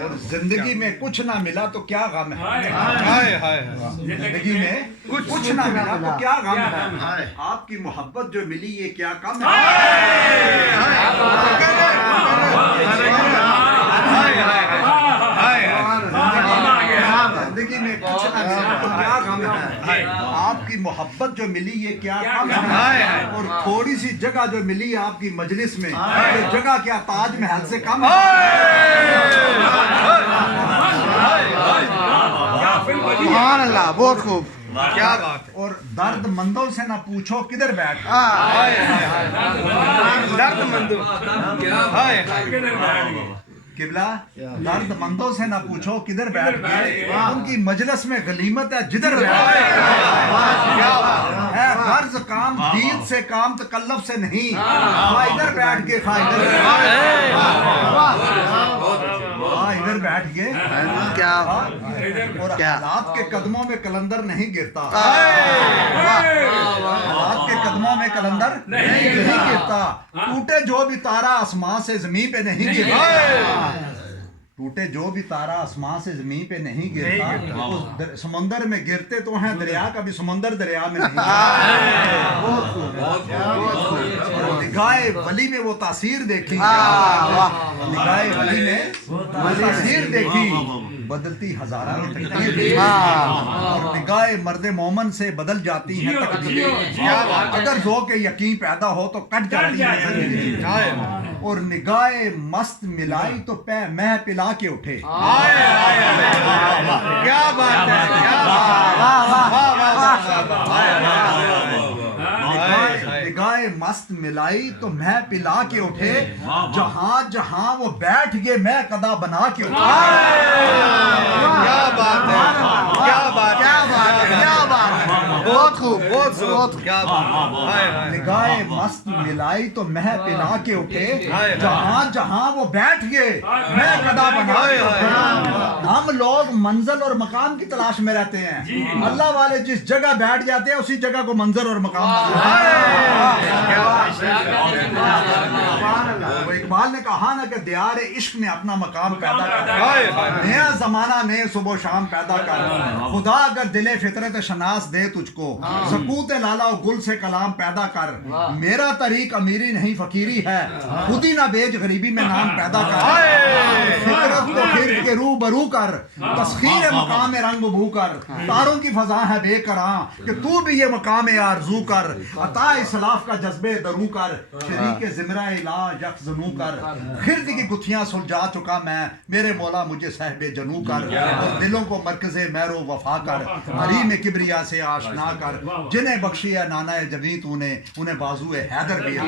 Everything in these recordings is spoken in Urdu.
اور زندگی میں کچھ نہ ملا تو کیا غم ہے، زندگی میں کچھ نہ ملا تو کیا غم ہے، آپ کی محبت جو ملی یہ کیا کم ہے، زندگی میں کچھ نہ ملا تو کیا غم ہے، آپ کی محبت جو ملی یہ کیا کم ہے، اور تھوڑی سی جگہ جو ملی آپ کی مجلس میں یہ جگہ کیا تاج محل سے کم ہے، سبحان اللہ، بہت خوب، کیا بات ہے۔ اور درد مندوں سے نہ پوچھو کدھر بیٹھ درد مندوں قبلہ، درد مندوں سے نہ پوچھو کدھر بیٹھ گئے، ان کی مجلس میں غنیمت ہے جدھر بیٹھ ہے، غرض کام دید سے کام تکلف سے نہیں، خواہ ادھر بیٹھ گئے خواہ ادھر بیٹھ گئے، کیا اور حالات کے قدموں میں کلندر نہیں گرتا، حالات کے قدموں میں کلندر نہیں گرتا، ٹوٹے جو بھی تارا آسمان سے زمین پہ نہیں گرتا، ٹوٹے جو بھی تارا آسمان سے زمین پہ نہیں گرتا، اس سمندر میں گرتے تو ہیں دریا، کبھی سمندر دریا میں نہیں گرتا، نگاہ ولی میں وہ تاثیر دیکھی، نگاہ ولی نے وہ تاثیر دیکھی، بدلتی ہزارہ میں تقدیر، اور نگاہ مرد مومن سے بدل جاتی ہیں تقدیر، اگر ذوق یقین پیدا ہو تو کٹ جاتی ہے، اور نگاہ مست ملائی تو مہ پلا کے اٹھے، کیا بات ہے، کیا نگاہ مست ملائی تو مہ پلا کے اٹھے، جہاں جہاں وہ بیٹھ گئے میں قدا بنا کے اٹھے، کیا بات ہے، کیا بات ہے، کیا بات ہے، بہت خوب، بہت خوب، کیا بات، نگاہ مست ملائی تو مہ پلا کے اٹھے، جہاں جہاں وہ بیٹھ گئے میں قدا بنا کے اٹھے، ہم لوگ منزل اور مقام کی تلاش میں رہتے ہیں، اللہ والے جس جگہ بیٹھ جاتے ہیں اسی جگہ کو منزل اور مقام، اقبال نے کہا نا کہ دیار عشق میں اپنا مقام پیدا کر، نیا زمانہ نئے صبح و شام پیدا کر، خدا اگر دل فطرت شناس دے تجھ کو، سکوت لالا و گل سے کلام پیدا کر، میرا طریق امیری نہیں فقیری ہے، خود ہی نہ بیچ غریبی میں نام پیدا کر، فطرت کو خرد کے روح برو کر، تسخیر مقام رنگ بو کر، تاروں کی فضا ہے بے کراں کہ تو بھی یہ مقام آرزو کر، عطا اسلاف کا جذبے درو کر، شریک زمرہ الہ یکس زنو کر، خرد کی گتھیاں سلجھا چکا میں، میرے مولا مجھے صاحب جنو کر، اور دلوں کو مرکز مہر و وفا کر، حریم کبریا سے آشنا کر، جنہیں بخشی ہے نانا جبیں تو نے انہیں بازو حیدر بھی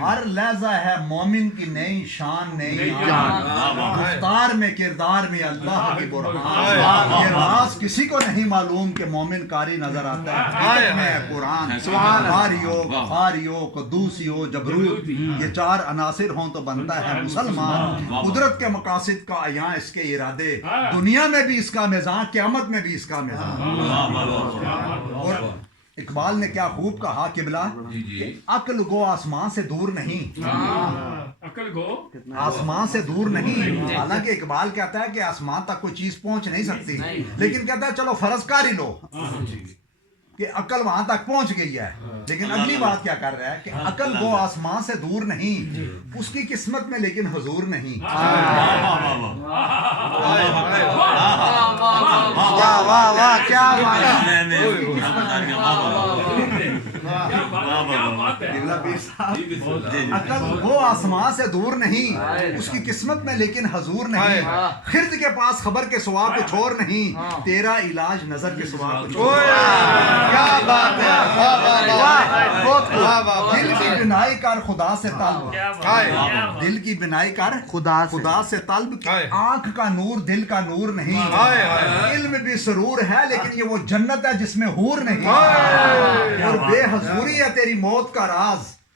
ہر لہجہ ہے مومن کی نئی شان نئی جان، گفتار میں کردار میں اللہ کی برہان، یہ راز کسی کو نہیں معلوم کہ مومن کاری نظر آتا ہے، حقیقت میں ہے قرآن، باری ہو غفاری ہو قدوسی ہو جبروت، یہ چار عناصر ہوں تو بنتا ہے مسلمان، قدرت کے مقاصد کا عیاں اس کے ارادے، دنیا میں بھی اس کا میزان قیامت میں بھی اس کا میزان، اور اقبال نے کیا خوب کہا قبلہ کہ عقل گو آسمان سے دور نہیں، عقل گو آسمان سے دور نہیں، حالانکہ اقبال کہتا ہے کہ آسمان تک کوئی چیز پہنچ نہیں سکتی، لیکن کہتا ہے چلو فرض کر ہی لو کہ عقل وہاں تک پہنچ گئی ہے، لیکن اگلی بات کیا کر رہا ہے کہ عقل وہ آسمان سے دور نہیں، اس کی قسمت میں لیکن حضور نہیں، واہ واہ واہ، کیا عقل وہ آسمان سے دور نہیں، اس کی قسمت میں لیکن حضور نہیں، خرد کے پاس خبر کے سوا کچھ اور نہیں، تیرا علاج نظر کے سوا کچھ اور، کیا بات ہے، دل کی بنائی کر خدا سے طلب، دل کی بنائی کر خدا سے طلب، آنکھ کا نور دل کا نور نہیں، علم بھی سرور ہے لیکن یہ وہ جنت ہے جس میں حور نہیں، اور بے حضوری ہے تیری موت کا راز،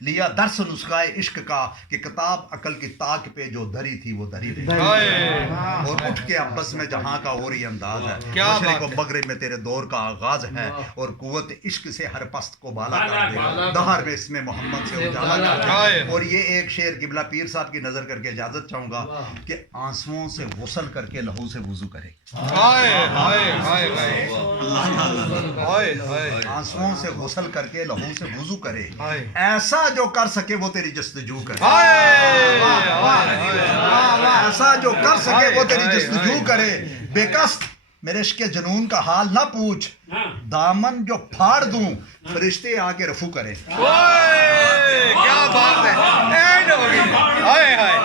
لیا درس نسخہ عشق کا کہ کتاب عقل کی تاک پہ جو دھری تھی وہ دھری رہی ہائے اور اٹھ کے ابس میں جہاں کا اور ہی انداز ہے کیا مشرق و بات ہے۔ مغرب میں تیرے دور کا آغاز ہے اور قوت عشق سے ہر پست کو بالا کر دے دہر میں اس میں محمد سے اجالا کر ہائے۔ دے اور یہ ایک شعر قبلہ پیر صاحب کی نظر کر کے اجازت چاہوں گا کہ آنسوؤں سے غسل کر کے لہو سے وضو کرے ہائے ہائے ہائے ہائے ہائے آنسوؤں سے غسل کر کے لہو سے وضو کرے ہائے۔ ایسا جو کر سکے وہ تیری جستجو کرے ہائے ایسا جو کر سکے وہ تیری جستجو کرے بے قصد میرے عشق جنون کا حال نہ پوچھ دامن جو پھاڑ دوں فرشتے آ کے رفو کرے کیا بات ہے اینڈ ہو گئی ہائے ہائے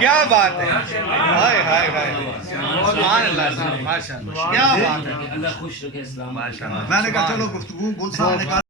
کیا بات ہے ہائے ہائے ہائے سبحان اللہ ماشاء اللہ کیا بات ہے اللہ خوش رکھے اسلام میں نے کہا چلو گفتگو گل صاحب نے کہا